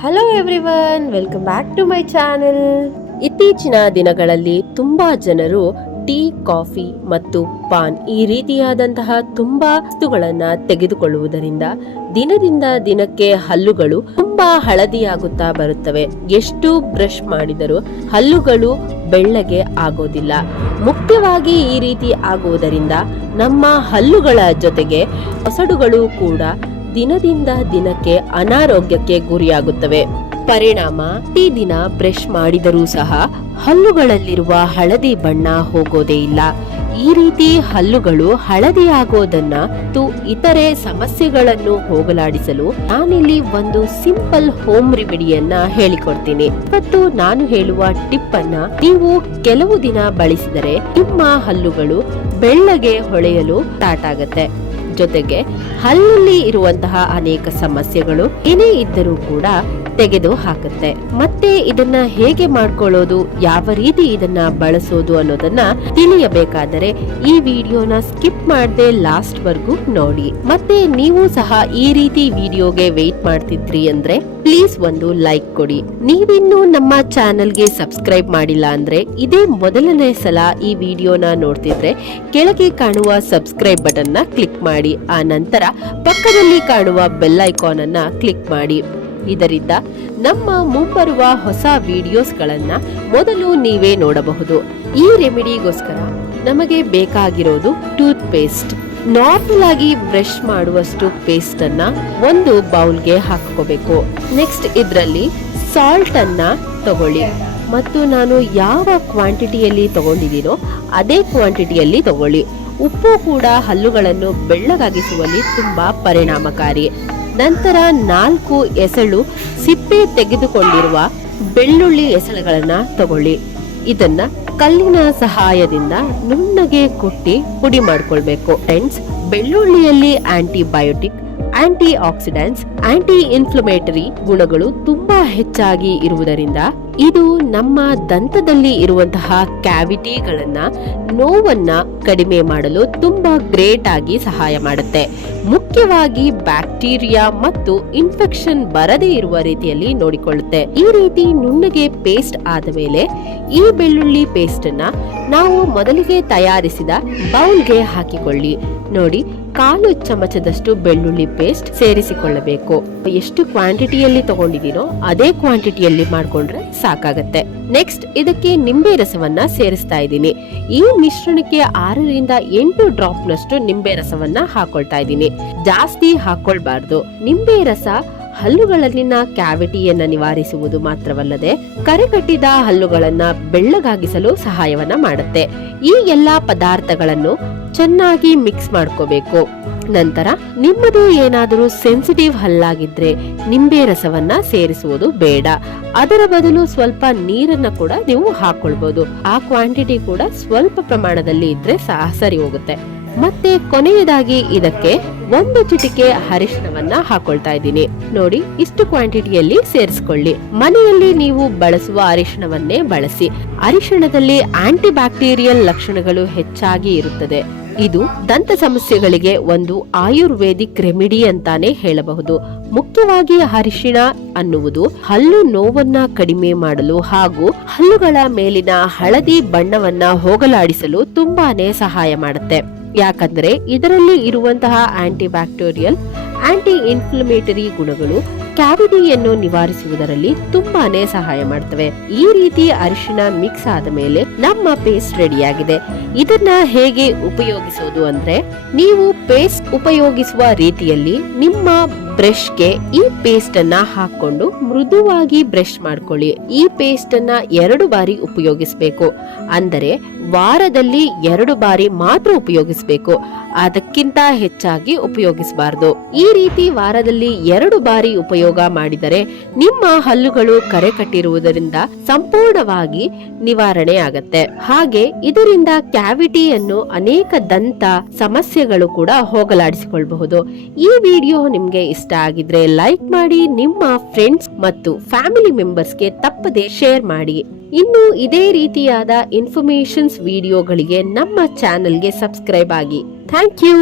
Hello everyone, welcome back to my channel. ಇತ್ತೀಚಿನ ದಿನಗಳಲ್ಲಿ ತುಂಬಾ ಜನರು ಟೀ, ಕಾಫಿ ಮತ್ತು ಪಾನ್ ಈ ರೀತಿಯಾದಂತಹ ತುಂಬಾ ವಸ್ತುಗಳನ್ನ ತೆಗೆದುಕೊಳ್ಳುವುದರಿಂದ ದಿನದಿಂದ ದಿನಕ್ಕೆ ಹಲ್ಲುಗಳು ತುಂಬಾ ಹಳದಿಯಾಗುತ್ತಾ ಬರುತ್ತವೆ. ಎಷ್ಟು ಬ್ರಷ್ ಮಾಡಿದರೂ ಹಲ್ಲುಗಳು ಬೆಳ್ಳಗೆ ಆಗೋದಿಲ್ಲ. ಮುಖ್ಯವಾಗಿ ಈ ರೀತಿ ಆಗುವುದರಿಂದ ನಮ್ಮ ಹಲ್ಲುಗಳ ಜೊತೆಗೆ ಒಸಡುಗಳು ಕೂಡ ದಿನದಿಂದ ದಿನಕ್ಕೆ ಅನಾರೋಗ್ಯಕ್ಕೆ ಗುರಿಯಾಗುತ್ತವೆ. ಪರಿಣಾಮ ಪ್ರತಿದಿನ ಬ್ರಷ್ ಮಾಡಿದರೂ ಸಹ ಹಲ್ಲುಗಳಲ್ಲಿರುವ ಹಳದಿ ಬಣ್ಣ ಹೋಗೋದೇ ಇಲ್ಲ. ಈ ರೀತಿ ಹಲ್ಲುಗಳು ಹಳದಿ ಆಗೋದನ್ನ ಮತ್ತು ಇತರೆ ಸಮಸ್ಯೆಗಳನ್ನು ಹೋಗಲಾಡಿಸಲು ನಾನಿಲ್ಲಿ ಒಂದು ಸಿಂಪಲ್ ಹೋಮ್ ರೆಮಿಡಿಯನ್ನ ಹೇಳಿಕೊಡ್ತೀನಿ. ಇವತ್ತು ನಾನು ಹೇಳುವ ಟಿಪ್ ಅನ್ನ ನೀವು ಕೆಲವು ದಿನ ಬಳಸಿದರೆ ನಿಮ್ಮ ಹಲ್ಲುಗಳು ಬೆಳ್ಳಗೆ ಹೊಳೆಯಲು ಸ್ಟಾರ್ಟ್ ಆಗತ್ತೆ. ಜೊತೆಗೆ ಹಲ್ಲಲ್ಲಿ ಇರುವಂತಹ ಅನೇಕ ಸಮಸ್ಯೆಗಳು ಏನೇ ಇದ್ದರೂ ಕೂಡ ತೆಗೆದು ಹಾಕುತ್ತೆ. ಮತ್ತೆ ಇದನ್ನ ಹೇಗೆ ಮಾಡ್ಕೊಳ್ಳೋದು, ಯಾವ ರೀತಿ ಇದನ್ನ ಬಳಸೋದು ಅನ್ನೋದನ್ನ ತಿಳಿಯಬೇಕಾದರೆ ಈ ವಿಡಿಯೋನ ಸ್ಕಿಪ್ ಮಾಡದೆ ಲಾಸ್ಟ್ ವರ್ಗೂ ನೋಡಿ. ಮತ್ತೆ ನೀವು ಸಹ ಈ ರೀತಿ ವಿಡಿಯೋಗೆ ವೇಟ್ ಮಾಡ್ತಿದ್ರಿ ಅಂದ್ರೆ ಪ್ಲೀಸ್ ಒಂದು ಲೈಕ್ ಕೊಡಿ. ನೀವಿನ್ನು ನಮ್ಮ ಚಾನೆಲ್ಗೆ ಸಬ್ಸ್ಕ್ರೈಬ್ ಮಾಡಿಲ್ಲ ಅಂದ್ರೆ ಇದೇ ಮೊದಲನೇ ಸಲ ಈ ವಿಡಿಯೋನ ನೋಡ್ತಿದ್ರೆ ಕೆಳಗೆ ಕಾಣುವ ಸಬ್ಸ್ಕ್ರೈಬ್ ಬಟನ್ ನ ಕ್ಲಿಕ್ ಮಾಡಿ. ಆ ನಂತರ ಪಕ್ಕದಲ್ಲಿ ಕಾಣುವ ಬೆಲ್ ಐಕಾನ್ ಅನ್ನ ಕ್ಲಿಕ್ ಮಾಡಿ. ಇದರಿಂದ ನಮ್ಮ ಮುಂಬರುವ ಹೊಸ ವಿಡಿಯೋಸ್ಗಳನ್ನ ಮೊದಲು ನೀವೇ ನೋಡಬಹುದು. ಈ ರೆಮಿಡಿಗೋಸ್ಕರ ನಮಗೆ ಬೇಕಾಗಿರೋದು ಟೂತ್ ಪೇಸ್ಟ್. ನಾರ್ಮಲ್ ಆಗಿ ಬ್ರಷ್ ಮಾಡುವಷ್ಟು ಪೇಸ್ಟ್ ಅನ್ನ ಒಂದು ಬೌಲ್ಗೆ ಹಾಕೋಬೇಕು. ನೆಕ್ಸ್ಟ್ ಇದರಲ್ಲಿ ಸಾಲ್ಟ್ ಅನ್ನ ತಗೊಳ್ಳಿ ಮತ್ತು ನಾನು ಯಾವ ಕ್ವಾಂಟಿಟಿಯಲ್ಲಿ ತಗೊಂಡಿದ್ದೀನೋ ಅದೇ ಕ್ವಾಂಟಿಟಿಯಲ್ಲಿ ತಗೊಳ್ಳಿ. ಉಪ್ಪು ಕೂಡ ಹಲ್ಲುಗಳನ್ನು ಬೆಳ್ಳಗಾಗಿಸುವಲ್ಲಿ ತುಂಬಾ ಪರಿಣಾಮಕಾರಿ. ನಂತರ 4 ಎಸಳು ಸಿಪ್ಪೆ ತೆಗೆದುಕೊಂಡಿರುವ ಬೆಳ್ಳುಳ್ಳಿ ಎಸಳುಗಳನ್ನ ತಗೊಳ್ಳಿ. ಇದನ್ನ ಕಲ್ಲಿನ ಸಹಾಯದಿಂದ ನುಣ್ಣಗೆ ಕುಟ್ಟಿ ಪುಡಿ ಮಾಡ್ಕೊಳ್ಬೇಕು. ಫ್ರೆಂಡ್ಸ್, ಬೆಳ್ಳುಳ್ಳಿಯಲ್ಲಿ antibiotic, antioxidants, anti inflammatory ಗುಣಗಳು ತುಂಬಾ ಹೆಚ್ಚಾಗಿ ಇರುವುದರಿಂದ ಇದು ನಮ್ಮ ದಂತದಲ್ಲಿ ಇರುವಂತಹ ಕ್ಯಾವಿಟಿಗಳನ್ನ, ನೋವನ್ನ ಕಡಿಮೆ ಮಾಡಲು ತುಂಬಾ ಗ್ರೇಟ್ ಆಗಿ ಸಹಾಯ ಮಾಡುತ್ತೆ. ಮುಖ್ಯವಾಗಿ ಬ್ಯಾಕ್ಟೀರಿಯಾ ಮತ್ತು ಇನ್ಫೆಕ್ಷನ್ ಬರದೇ ಇರುವ ರೀತಿಯಲ್ಲಿ ನೋಡಿಕೊಳ್ಳುತ್ತೆ. ಈ ರೀತಿ ನುಣ್ಣಗೆ ಪೇಸ್ಟ್ ಆದ ಮೇಲೆ ಈ ಬೆಳ್ಳುಳ್ಳಿ ಪೇಸ್ಟ್ ಅನ್ನ ನಾವು ಮೊದಲಿಗೆ ತಯಾರಿಸಿದ ಬೌಲ್ಗೆ ಹಾಕಿಕೊಳ್ಳಿ. ನೋಡಿ, 1/4 ಚಮಚದಷ್ಟು ಬೆಳ್ಳುಳ್ಳಿ ಪೇಸ್ಟ್ ಸೇರಿಸಿಕೊಳ್ಳಬೇಕು. ಎಷ್ಟು ಕ್ವಾಂಟಿಟಿಯಲ್ಲಿ ತಗೊಂಡಿದ್ದೀನೋ ಅದೇ ಕ್ವಾಂಟಿಟಿಯಲ್ಲಿ ಮಾಡ್ಕೊಂಡ್ರೆ ಸಾಕಾಗತ್ತೆ. ನೆಕ್ಸ್ಟ್ ಇದಕ್ಕೆ ನಿಂಬೆ ರಸವನ್ನ ಸೇರಿಸ್ತಾ ಇದ್ದೀನಿ. ಈ ಮಿಶ್ರಣಕ್ಕೆ 6ರಿಂದ 8 ಡ್ರಾಪ್ ನಷ್ಟು ನಿಂಬೆ ರಸವನ್ನ ಹಾಕೊಳ್ತಾ ಇದ್ದೀನಿ. ಜಾಸ್ತಿ ಹಾಕೊಳ್ಬಾರ್ದು. ನಿಂಬೆ ರಸ ಹಲ್ಲುಗಳಲ್ಲಿನ ಕ್ಯಾವಿಟಿಯನ್ನ ನಿವಾರಿಸುವುದು ಮಾತ್ರವಲ್ಲದೆ ಕರೆಕಟ್ಟಿದ ಹಲ್ಲುಗಳನ್ನ ಬೆಳ್ಳಗಾಗಿಸಲು ಸಹಾಯವನ್ನ ಮಾಡುತ್ತೆ. ಈ ಎಲ್ಲಾ ಪದಾರ್ಥಗಳನ್ನು ಚೆನ್ನಾಗಿ ಮಿಕ್ಸ್ ಮಾಡ್ಕೋಬೇಕು. ನಂತರ ನಿಮ್ಮದು ಏನಾದರೂ ಸೆನ್ಸಿಟಿವ್ ಹಲ್ಲಾಗಿದ್ರೆ ನಿಂಬೆ ರಸವನ್ನ ಸೇರಿಸುವುದು ಬೇಡ. ಅದರ ಬದಲು ಸ್ವಲ್ಪ ನೀರನ್ನ ಕೂಡ ನೀವು ಹಾಕೊಳ್ಬಹುದು. ಆ ಕ್ವಾಂಟಿಟಿ ಕೂಡ ಸ್ವಲ್ಪ ಪ್ರಮಾಣದಲ್ಲಿ ಇದ್ರೆ ಸರಿ ಹೋಗುತ್ತೆ. ಮತ್ತೆ ಕೊನೆಯದಾಗಿ ಇದಕ್ಕೆ 1 ಚಿಟಿಕೆ ಅರಿಶಿಣವನ್ನ ಹಾಕೊಳ್ತಾ ಇದ್ದೀನಿ. ನೋಡಿ, ಇಷ್ಟು ಕ್ವಾಂಟಿಟಿಯಲ್ಲಿ ಸೇರಿಸಿಕೊಳ್ಳಿ. ಮನೆಯಲ್ಲಿ ನೀವು ಬಳಸುವ ಅರಿಶಿಣವನ್ನೇ ಬಳಸಿ. ಅರಿಶಿಣದಲ್ಲಿ ಆಂಟಿ ಬ್ಯಾಕ್ಟೀರಿಯಲ್ ಲಕ್ಷಣಗಳು ಹೆಚ್ಚಾಗಿ ಇರುತ್ತದೆ. ಇದು ದಂತ ಸಮಸ್ಯೆಗಳಿಗೆ ಒಂದು ಆಯುರ್ವೇದಿಕ್ ರೆಮಿಡಿ ಅಂತಾನೆ ಹೇಳಬಹುದು. ಮುಖ್ಯವಾಗಿ ಅರಿಶಿಣ ಅನ್ನುವುದು ಹಲ್ಲು ನೋವನ್ನ ಕಡಿಮೆ ಮಾಡಲು ಹಾಗೂ ಹಲ್ಲುಗಳ ಮೇಲಿನ ಹಳದಿ ಬಣ್ಣವನ್ನ ಹೋಗಲಾಡಿಸಲು ತುಂಬಾನೇ ಸಹಾಯ ಮಾಡುತ್ತೆ. ಯಾಕಂದ್ರೆ ಇದರಲ್ಲಿ ಇರುವಂತಹ ಆಂಟಿ ಬ್ಯಾಕ್ಟೀರಿಯಲ್, ಆಂಟಿ ಇನ್ಫ್ಲಮೇಟರಿ ಗುಣಗಳು ಕ್ಯಾವಿಟಿಯನ್ನು ನಿವಾರಿಸುವುದರಲ್ಲಿ ತುಂಬಾನೇ ಸಹಾಯ ಮಾಡ್ತವೆ. ಈ ರೀತಿ ಅರಿಶಿಣ ಮಿಕ್ಸ್ ಆದ ಮೇಲೆ ನಮ್ಮ ಪೇಸ್ಟ್ ರೆಡಿಯಾಗಿದೆ. ಇದನ್ನ ಹೇಗೆ ಉಪಯೋಗಿಸೋದು ಅಂದ್ರೆ, ನೀವು ಪೇಸ್ಟ್ ಉಪಯೋಗಿಸುವ ರೀತಿಯಲ್ಲಿ ನಿಮ್ಮ ಬ್ರಷ್ಗೆ ಈ ಪೇಸ್ಟ್ ಅನ್ನ ಹಾಕೊಂಡು ಮೃದುವಾಗಿ ಬ್ರಷ್ ಮಾಡ್ಕೊಳ್ಳಿ. ಈ ಪೇಸ್ಟ್ ಅನ್ನ 2 ಬಾರಿ ಉಪಯೋಗಿಸಬೇಕು. ಅಂದರೆ ವಾರದಲ್ಲಿ 2 ಬಾರಿ ಮಾತ್ರ ಉಪಯೋಗಿಸಬೇಕು. ಅದಕ್ಕಿಂತ ಹೆಚ್ಚಾಗಿ ಉಪಯೋಗಿಸಬಾರದು. ಈ ರೀತಿ ವಾರದಲ್ಲಿ 2 ಬಾರಿ ಉಪಯೋಗ ಮಾಡಿದರೆ ನಿಮ್ಮ ಹಲ್ಲುಗಳು ಕರೆ ಕಟ್ಟಿರುವುದರಿಂದ ಸಂಪೂರ್ಣವಾಗಿ ನಿವಾರಣೆ ಆಗತ್ತೆ. ಹಾಗೆ ಇದರಿಂದ ಕ್ಯಾವಿಟಿಯನ್ನು ಅನೇಕ ದಂತ ಸಮಸ್ಯೆಗಳು ಕೂಡ ಹೋಗಲಾಡಿಸಿಕೊಳ್ಳಬಹುದು. ಈ ವಿಡಿಯೋ ನಿಮ್ಗೆ ಇಷ್ಟ ಆಗಿದ್ರೆ ಲೈಕ್ ಮಾಡಿ, ನಿಮ್ಮ ಫ್ರೆಂಡ್ಸ್ ಮತ್ತು ಫ್ಯಾಮಿಲಿ ಮೆಂಬರ್ಸ್ಗೆ ತಪ್ಪದೆ ಶೇರ್ ಮಾಡಿ. ಇನ್ನು ಇದೇ ರೀತಿಯಾದ ಇನ್ಫಾರ್ಮೇಶನ್ಸ್ ವಿಡಿಯೋಗಳಿಗೆ ನಮ್ಮ ಚಾನೆಲ್ಗೆ ಸಬ್ಸ್ಕ್ರೈಬ್ ಆಗಿ. Thank you.